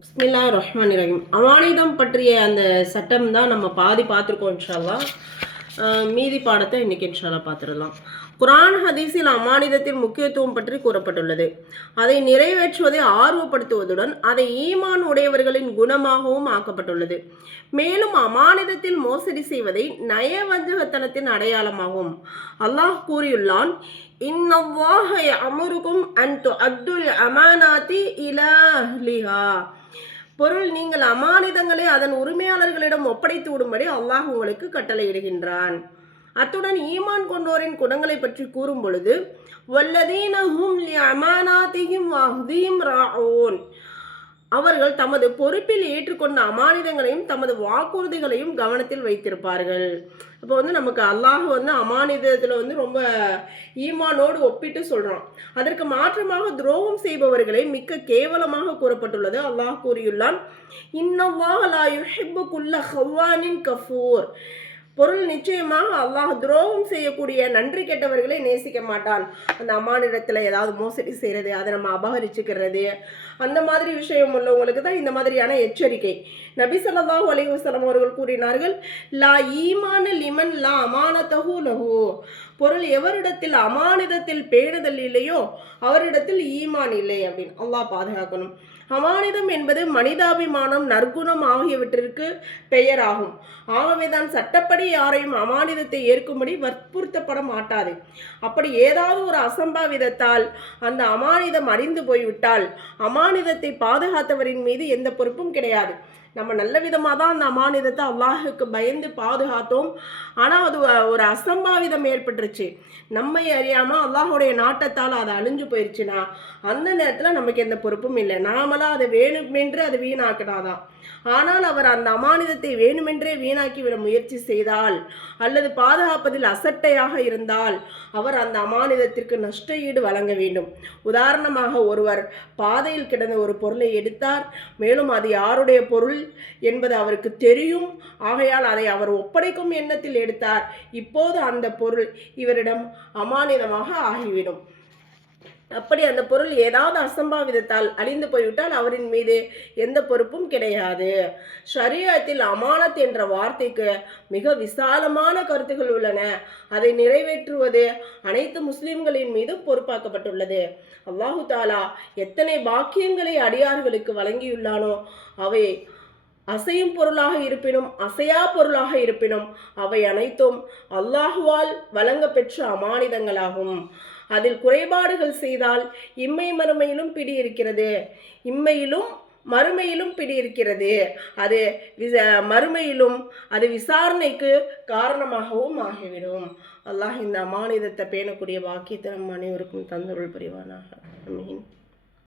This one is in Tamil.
பிஸ்மில்லா ரஹ்மான் ரஹீம். அமானிதம் பற்றிய அந்த சட்டம் தான் நம்ம பாதி பார்த்துருக்கோம் இன்ஷால்லா. மீதி பாடத்தை இன்னைக்கு இன்ஷால்லா பார்த்துடலாம். குரான் ஹதீஸில் அமானிதத்தின் முக்கியத்துவம் பற்றி கூறப்பட்டுள்ளது. அதை நிறைவேற்றுவதை ஆர்வப்படுத்துவதுடன் அதை ஈமான் உடையவர்களின் குணமாகவும் ஆக்கப்பட்டுள்ளது. மேலும் அமானிதத்தில் மோசடி செய்வதை நயவஞ்சகத்தனத்தின் அடையாளமாகும். அல்லாஹ் கூறியுள்ளான், இன்னல்லாஹ யஅமுருக்கும் அன் துஅத்துல் அமானாத்தி இலா அஹ்லிஹா. பொருள், நீங்கள் அமானிதங்களை அதன் உரிமையாளர்களிடம் ஒப்படைத்து விடும்படி அல்லாஹ் உங்களுக்கு கட்டளையிடுகின்றான். அத்துடன் ஈமான் கொண்டோரின் குணங்களை பற்றி கூறும் பொழுது, வல்லதீன ஹும் லிஅமானாத்திஹிம் வஅஹ்திஹிம் ராஊன், அவர்கள் தமது பொறுப்பில் ஏற்றுக்கொண்ட அமானிதங்களையும் தமது வாக்குறுதிகளையும் கவனத்தில் வைத்திருப்பார்கள். அப்போ நமக்கு அல்லாஹ் அமானிதத்தில் ரொம்ப ஈமானோடு ஒப்பிட்டு சொல்கிறான். அதற்கு மாற்றமாக துரோகம் செய்பவர்களை மிக்க கேவலமாக கூறப்பட்டுள்ளது. அல்லாஹ் கூறியுள்ளான், இன்னல்லாஹ லா யுஹிப்பு குல்ல ஹவ்வானின் கஃபூர். பொருள், நிச்சயமாக அல்லாஹ் துரோகம் செய்யக்கூடிய நன்றி கெட்டவர்களை நேசிக்க மாட்டான். அந்த அமானிடத்தில் ஏதாவது மோசடி செய்கிறது, அதை நம்ம அபகரிச்சுக்கிறது, அந்த மாதிரி விஷயம் உள்ளவங்களுக்கு தான் இந்த மாதிரியான எச்சரிக்கை. நபி ஸல்லல்லாஹு அலைஹி வஸல்லம் அவர்கள் கூறினார்கள், லா ஈமான லிமன் லா அமானதஹு லஹு. பொருள், எவரிடத்தில் அமானிதத்தில் பேணுதல் இல்லையோ அவரிடத்தில் ஈமான் இல்லை அப்படின்னு. அல்லாஹ் பாதுகாக்கணும். அமானிதம் என்பது மனிதாபிமானம், நற்குணம் ஆகியவற்றிற்கு பெயராகும். ஆகவேதான் சட்டப்படி யாரையும் அமானிதத்தை ஏற்கும்படி வற்புறுத்தப்பட மாட்டாது. அப்படி ஏதாவது ஒரு அசம்பாவிதத்தால் அந்த அமானிதம் அழிந்து போய்விட்டால் அமானிதத்தை பாதுகாத்தவரின் மீது எந்த பொறுப்பும் கிடையாது. நம்ம நல்ல விதமாக தான் அந்த அமானிதத்தை அல்லாஹுக்கு பயந்து பாதுகாத்தோம். ஆனால் அது ஒரு அசம்பாவிதம் ஏற்பட்டுருச்சு, நம்மை அறியாமல் அல்லாஹுடைய நாட்டத்தால் அதை அழிஞ்சு போயிடுச்சுன்னா அந்த நேரத்தில் நமக்கு எந்த பொறுப்பும் இல்லை. நாமளாக அதை வேணுமென்று அதை வீணாக்கினாதான். ஆனால் அவர் அந்த அமானிதத்தை வேணுமென்றே வீணாக்கிவிட முயற்சி செய்தால் அல்லது பாதுகாப்பதில் அசட்டையாக இருந்தால் அவர் அந்த அமானிதத்திற்கு நஷ்ட ஈடு வழங்க வேண்டும். உதாரணமாக, ஒருவர் பாதையில் கிடந்த ஒரு பொருளை எடுத்தார். மேலும் அது யாருடைய பொருள் என்பது அவருக்கு தெரியும். ஆகையால் அதை அவர் ஒப்படைக்கும் எண்ணத்தில் எடுத்தார். இப்போது அந்த பொருள் இவரிடம் அமானிதமாக ஆகிவிடும். அப்படி அந்த பொருள் ஏதாவது அசம்பாவிதத்தால் அழிந்து போய்விட்டால் அவரின் மீது எந்த பொறுப்பும் கிடையாது. ஷரியத்தில் அமானத் என்ற வார்த்தைக்கு மிக விசாலமான கருத்துக்கள் உள்ளன. அதை நிறைவேற்றுவது அனைத்து முஸ்லிம்களின் மீது பொறுப்பாக்கப்பட்டுள்ளது. அல்லாஹு தாலா எத்தனை பாக்கியங்களை அடியார்களுக்கு வழங்கியுள்ளானோ அவை அசையும் பொருளாக இருப்பினும் அசையா பொருளாக இருப்பினும் அவை அனைத்தும் அல்லாஹுவால் வழங்க பெற்ற அமானிதங்களாகும். அதில் குறைபாடுகள் செய்தால் இம்மை மறுமையிலும் பிடி இருக்கிறது, இம்மையிலும் மறுமையிலும் பிடி இருக்கிறது. அது மறுமையிலும் அது விசாரணைக்கு காரணமாகவும் ஆகிவிடும். அல்லாஹ் இந்த அமானிதத்தை பேணக்கூடிய பாக்கியத்தை நம் அனைவருக்கும் தந்தருள் புரிவானாக. ஆமீன்.